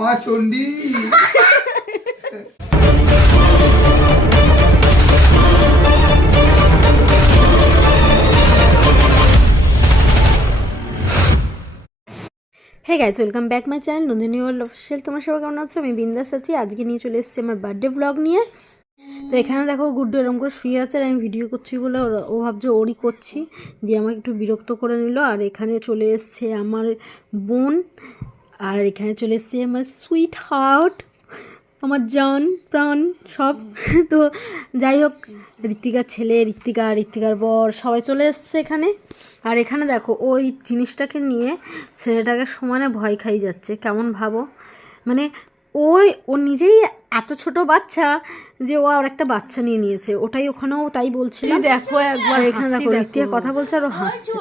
মা চণ্ডী। হ্যাঁ guys, welcome back my channel Nandini world official. তোমরা সবাই কেমন আছো? আমি বিন্দাস আছি। আজকে নিয়ে চলে এসেছি আমার বার্থডে ব্লগ নিয়ে। তো এখানে দেখো গুড্ডু এরকম করে শুয়ে আছে, আর আমি ভিডিও করছি বলে ও ভাবছে ওরই করছি, দিয়ে আমাকে একটু বিরক্ত করে নিল। আর এখানে চলে এসছে আমার বোন, আর এখানে চলে এসছে আমার সুইট হার্ট, আমার জান প্রাণ সব। তো যাই হোক, ঋত্বিকার ছেলে, ঋত্বিকার বর সবাই চলে এসছে এখানে। আর এখানে দেখো ওই জিনিসটাকে নিয়ে ছেলেটাকে সমানে ভয় খাই যাচ্ছে। কেমন ভাবো, মানে ও নিজেই এত ছোট বাচ্চা যে ও আর একটা বাচ্চা নিয়ে নিয়েছে, ওটাই ওখানেও তাই বলছিল। দেখো একবার এখানে দেখো ঋত্বিকা কথা বলছে আর ও হাসছে।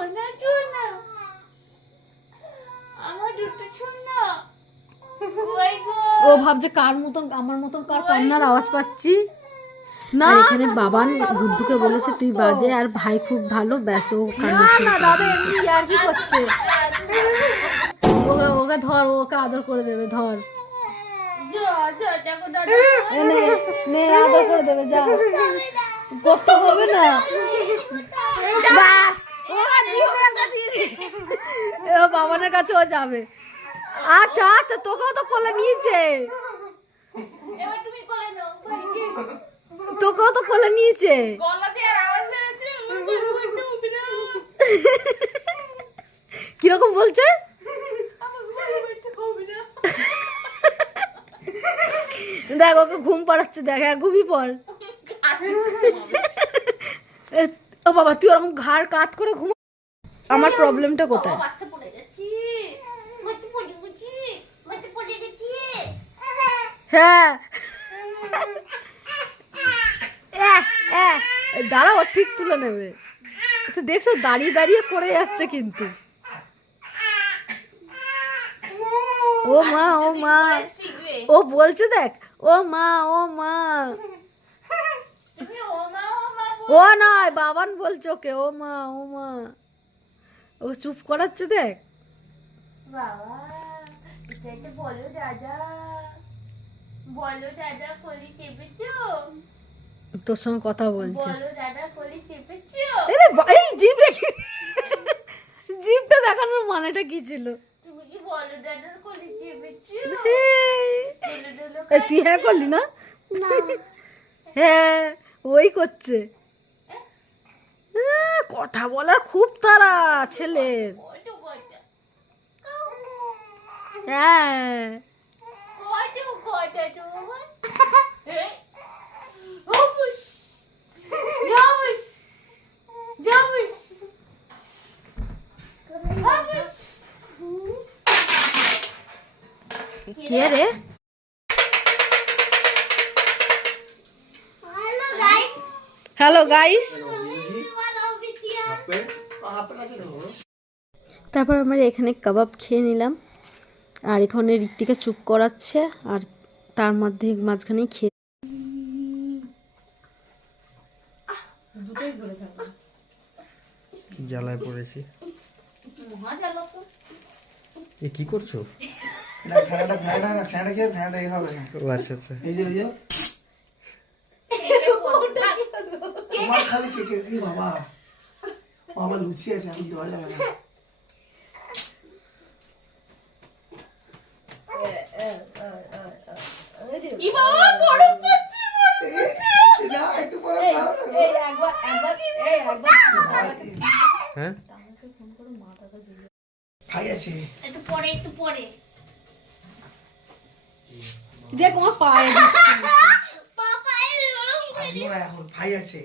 ও ভাবছে কার মতন, আমার মতন কার কান্নার আওয়াজ পাচ্ছি না। এখানে বাবান গুড্ডুকে বলেছে তুই বাজে, আর ভাই খুব ভালো, ব্যাস ও কান্না শুরু করে দিয়েছে। আর কি করছে, ওকে ধর, ওকে আদর করে দেবে, ধর নে আদর করে দেবে, যা করতে হবে না, ব্যাস বাবানের কাছে ও যাবে। আচ্ছা আচ্ছা, তোকেও তো কোলে নিয়েছে, তোকেও তো কোলে নিয়েছে। কিরকম বলছে, দেখ ওকে ঘুম পাড়াচ্ছে, দেখ ঘুমিয়ে পড়। ও বাবা, তুই ওরকম ঘাড় কাত করে ঘুমা। আমার প্রবলেমটা কোথায়? হ্যাঁ দাঁড়া, ও ঠিক তুলে নেবে। আচ্ছা দেখছো, দাঁড়িয়ে দাঁড়িয়ে করে যাচ্ছে কিন্তু। ও মা ও মা, ও বলছে দেখ, ও মা ও মা। ও নয়, বাবান বলছে ওকে ও মা ও মা, ও চুপ করাচ্ছে দেখ। বাবা বলো দাদা, বলো দাদা কলি চেপেছো, তোর সঙ্গে কথা বলছে। বলো দাদা কলি চেপেছো। এই জিভটা দেখানোর মানেটা কি ছিল? তুমি কি বলো দাদার কলি চেপেছো? তুই হ্যাঁ করলি না? হ্যাঁ ওই করছে, কথা বলার খুব তাড়া ছেলের। হ্যাঁ কে রে? হ্যালো গাইস, তারপর আমরা এখানে কাবাব খেয়ে নিলাম, আর এখানে ঋত্বিকা চুপ করাচ্ছে, আর তার মধ্যে মাঝখানেই খেয়ে জ্বালায় পড়েছি। এ কি করছো? আচ্ছা আচ্ছা, এই যে তোমার খালি কে বাবা, আমার লুচি আছে, আমি দেওয়া যাবে না। হ্যাঁ ভাই আছে, একটু পরে দেখ আমার পায়ে এখন ভাই আছে,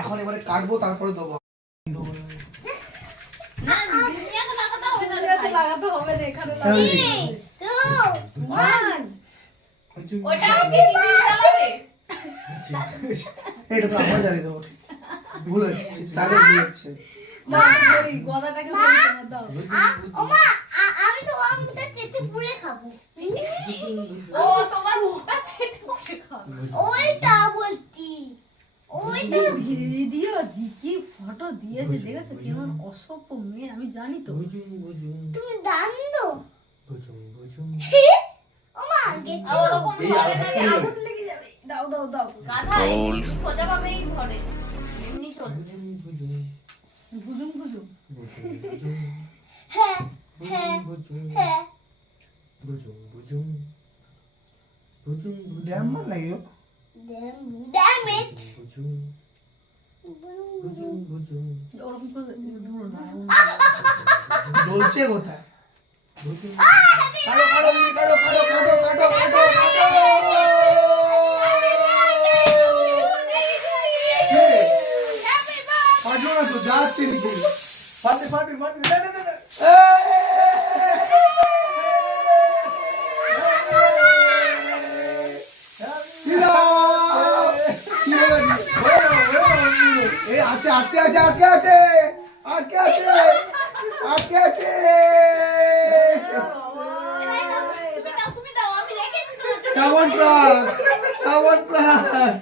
এখন এবারে কাটবো তারপরে দেবো। না দুনিয়া তো লাগাতে হবে না, লাগাতে হবে না এখানে। ওটা কি দিদি চালাবে? এটা তো আমরা জানি দেবো, ভুল আছে, চালে ভুল হচ্ছে। গদাটাকে দাও। আমি তো আঙুলটা চেটে পুড়ে খাবো। ও তোমার মুখটা চেটে পুড়ে খাবো, ওইটা বলতি। ওইটা ভিডিও কি ফটো দিয়েছে দেখেছো, কেমন অসভ্য মেয়ে, আমি জানি তো। তুমি দান দো। ওমা এই আগুন লেগে যাবে। দাও দাও দাও। গাধা একটু সোজাভাবেই ধরে এমনি চলছে বুজুম বুজুম। হ্যাঁ হ্যাঁ হ্যাঁ ড্যাম মার লাগিও damn it ওরকম করে ধরো না। জ্বলছে কোথায় কাটো কাটো দিদি, কাটো কাটো কাটো কাটো কাটো কাটো ফাটলো না তো যাচ্ছে দিদি ফাটে ফাটে ফাটে না না না আছে আটকে আছে আটকে আছে আটকে আছে আটকে আছে তুমি দাও আমি রেখেছি তোমার জন্য কেমন প্রাণ কেমন প্রাণ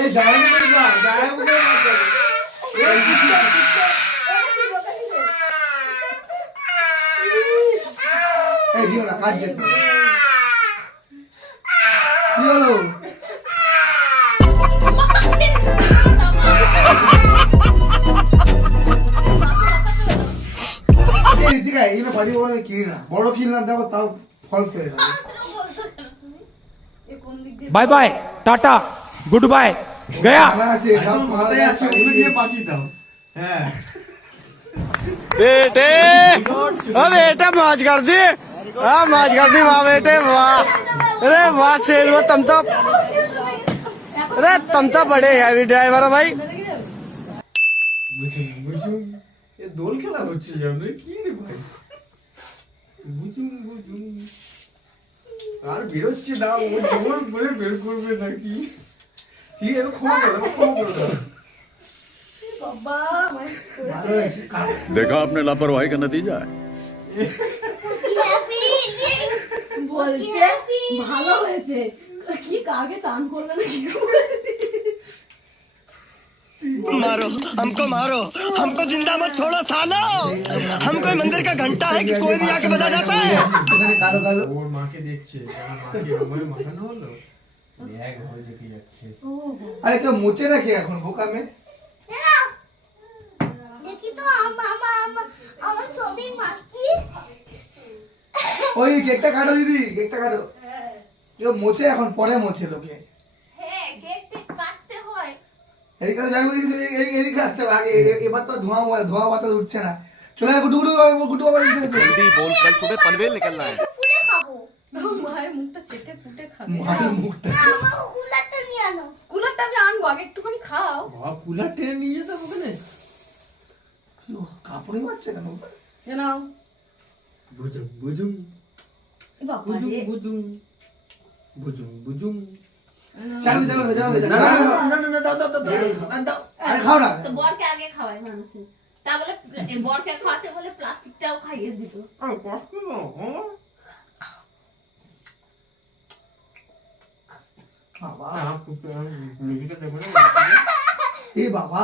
এই জায়গা করে না জায়গা করে এই দিও না কাজ যেতে কি হলো এই দিকে এগুলো বাড়ি বড় কিনি না বড় কিনলাম দেখো তাও ফলস হয়ে যাবে bye bye tata goodbye गया জানা আছে সব মাথায় আছে ওগুলো দিয়ে পাঠিয়ে দাও হ্যাঁ बेटे ओ बेटे मौज कर दी हाँ मौज कर दी वाह बेटे वाह अरे वाह शेर वो तुम तो अरे तुम तो बड़े हैवी ड्राइवर हो भाई এ দোল খেলা হচ্ছে যেন কি রে ভাই বুঝুম বুঝুম আর বেরোচ্ছে না ও জোর করে বের করবে নাকি ঠিক আছে ক্ষমা করে দাও বাবা আমার ভালো লাগছে देखा आपने लापरवाही का नतीजा है বলছে ভালো হয়েছে কি কাকে চান করবে না কি করবে मारो हमको जिंदा मत छोड़ो सालो हम कोई मंदिर का घंटा है कि कोई भी आके बजा जाता है এখানে কালো কালো ওর মাকে দেখছে আমার মাকে আমার মাখানো হলো এক হয়ে দেখে যাচ্ছে আরে কেউ মুছে নাকি এখন বোকা মে দেখি তো আমার ছবি মাখি ওই কেকটা কাটো দিদি কেকটা কাটো কেউ মোছে এখন পরে মোছে লোকে হ্যাঁ কেকটা কাটতে হয় এদিকে যাবো এদিকে আসতে হবে আগে এবার তো ধোঁয়া বাতাস উঠছে না চলে যাবো গুটু গুটু বাবা बोल कल सुबह पनवेल निकलना है পুলে খাবো মায়ের মুখটা চেটে ফুটে খাবে মায়ের মুখটা আমার কুলারটা নিয়ে আনো কুলারটা আমি আনবো আগে একটুখানি খাও বাবা কুলার টেনে নিয়ে যেতে হবে ওখানে কাপড়ে মারছে কেন জানাও বুঝুম বুঝুম বাবা বুঝুম রে বুঝুম বুঝুম বুঝুম চালু যাও যাও না না না না দাও দাও দাও দাও আরে খাও না তো বরকে আগে খাওয়ায় মানুষে তা বলে বরকে খাওয়াতে বলে প্লাস্টিকটাও খাইয়ে দিত আরে কষ্ট না বাবা आप लड़की का देखो ना এ বাবা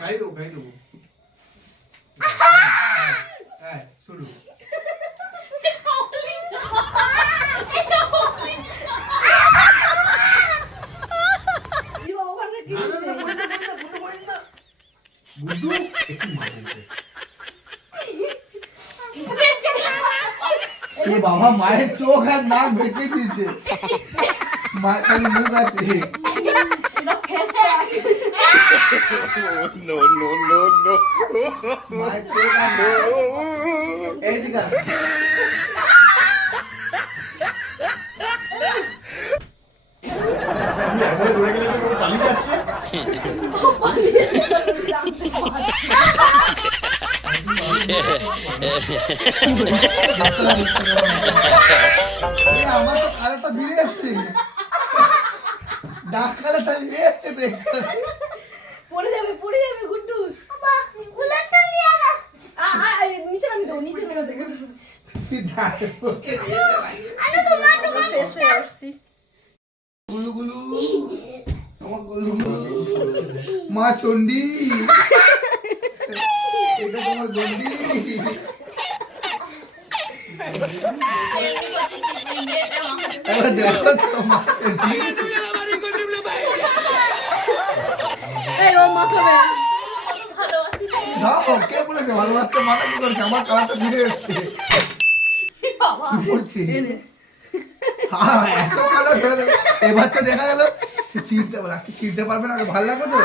খাই দো হ্যাঁ শুরু কি বাবা ওখানে কি বুদ্ধু একটু মারবে এ বাবা মায়ের চোখ আর নাক ভেটে দিয়েছে মায়ের খালি মুখ আছে এটা ফেসটা नो नो नो नो মায়ের চোখ আর নাক এইদিকে ধরে গেলে তো পালিয়ে যাচ্ছে আমার তো কালারটা ভিড়ে যাচ্ছে ডাক কালারটা ভিড়ে যাচ্ছে দেখতে পড়ে যাবে গুড্ডুস কুলারটা নিয়ে আনো নিচে নামি দেবো নিচে নেমে দেবো আনো তোমার ফ্রেশ হয়ে আসছি গুলু গুলু আমার গুলু গুলু মা চণ্ডী এটা তোমার গন্ডি। এবার দেখো তো মা চণ্ডী। এই ও মাখাবে না কে বলেছে ভালোবাসতে, মাটা কি করছে? আমার কালারটা ঘুরে এসছে। কি করছে? হ্যাঁ, এত কালো ধরে দেবে। এবার তো দেখা গেল চিনতে পারবে না, ভালো লাগবে তো।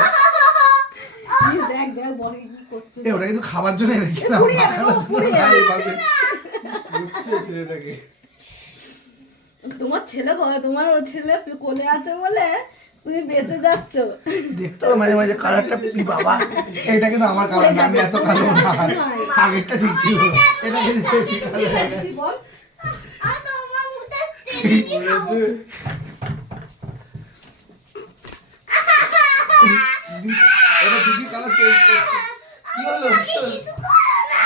দেখ দেখ বলে কি করছে। ওটা কিন্তু খাবার জন্য এনেছিলাম, মাখানোর জন্য না, এইভাবে। বুঝছে ছেলেটাকে। তোমার ছেলে তোমার ওর ছেলে কোলে আছে বলে তুমি বেঁচে যাচ্ছ। দেখতে হবে মাঝে মাঝে কালারটা, বাবা এটা কিন্তু আমার কালার না, আমি এত কালো না, আগেরটা ঠিক ছিল, এটা কিন্তু ঠিক কালার। বল আমি তোমার মুখটা চেটে খাবো। এটা দিদি কালার চেঞ্জ করছে। কি হলো? কিছু করো না।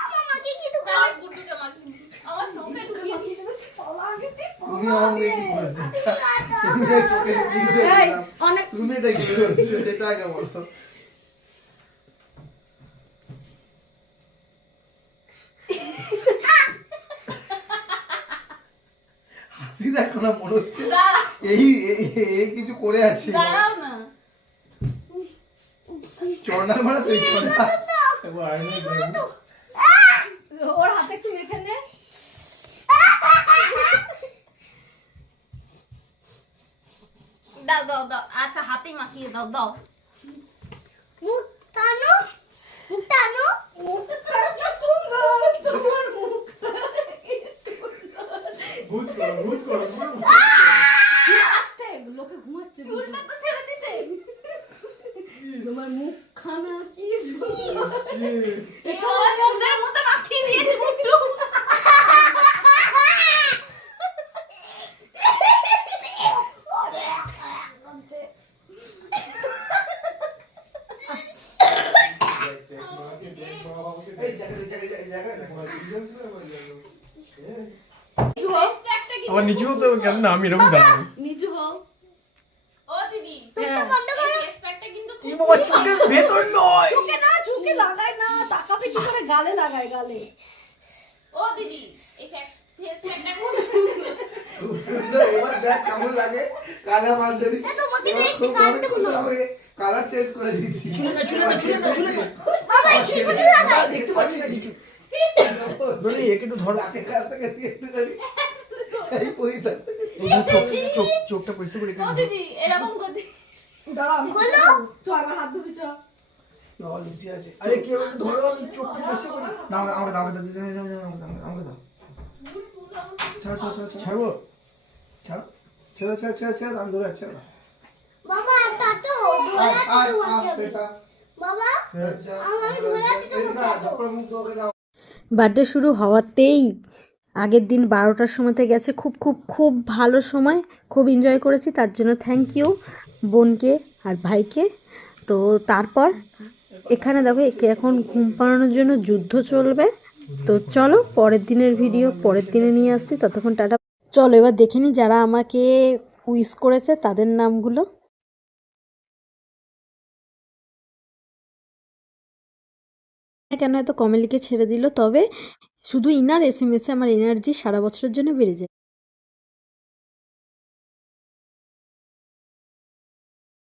আমার মাকে কিছু করো। তুমি আমাকে কি করেছো? তুমি তোকে কি এই, দিলাম? অনেক তুমি এটা কি করেছো? এটা আগে বলো। হাসি দেখো না, মনে হচ্ছে এই এই এই কিছু করে আছে। দাঁড়াও না। চড়না মারা তুই চড়না। একবার আয়নায় দেখো। ওর হাতে একটু মেখে নে। দাও দাও দাও, আচ্ছা হাতে মাখিয়ে দাও দাও। মুখ টানো, মুখ টানো। মুখটা সুন্দর, তোমার মুখটা কি সুন্দর। ভূত করো, ভূত করো, ভূত করো। আস্তে, লোকে ঘুমাচ্ছে। চুলটা তো ছেড়ে দিতে। তোমার মুখখানা কি সুন্দর। এই মুখের মধ্যে মাখিয়ে দিয়েছে মুখটু। এই জায়গাটা আবার নিচু হতে হবে কেন? না আমি এরকম দাঁড়াবো। নিচু হও। ও দিদি, হ্যাঁ। বন্ধ করো। ফেস প্যাকটা কিন্তু কি বাবা, চোখের ভেতর নয়। চোখে না, চোখে লাগায় না, তাকাবে কি করে? গালে লাগায়, গালে। ও দিদি, এই ফেস প্যাকটা খুব এবার দেখ কেমন লাগে। কালা মারতে দিই। তোমাকে এবার দেখতে খুব কাটতে ভালো করে কালার চেঞ্জ করে দিয়েছি। বাবা এখানে লাগাই। দেখতে পাচ্ছি না কিছু। ধরে একে একটু ধরো। নাকের কাছ থেকে দিয়ে একটুখানি এই পয়টা। এই যে চোখটা পরিষ্কার করে ও এখানে দিদি, এরকম করতে। দাঁড়াও, আমি খোলো। চ, এবার হাত ধুবি চ। বাবা লুচি আছে। আরে কেউ একটু ধরো, আমি চোখটা পরিষ্কার করি। না আমাকে দাও, আমাকে দাও, আমাকে দাও। ছাড়ো ছাড়ো ছাড়ো ছাড়ো ছাড়ো ছেড়ে ছেড়ে ছেড়ে ছেড়ে আমি ধরে আছি। বাবা টাটো বেটা বাবা আমার ধরে আছে তো যখন মুখ ধোকে দাও। বার্থডে শুরু হওয়াতেই আগের দিন 12টার সময়তে গেছে। খুব খুব খুব ভালো সময়, খুব এনজয় করেছি। তার জন্য থ্যাংক ইউ বোনকে আর ভাইকে। তো তারপর এখানে দেখো একে এখন ঘুম পাড়ানোর জন্য যুদ্ধ চলবে। তো চলো পরের দিনের ভিডিও পরের দিনে নিয়ে আসছি। ততক্ষণ টাটা। চলো এবার দেখে নিই যারা আমাকে উইশ করেছে তাদের নামগুলো। কেন এত কমে লিখে ছেড়ে দিল, তবে শুধু ইনার এসএমএসে আমার এনার্জি সারা বছরের জন্য বেড়ে যায়।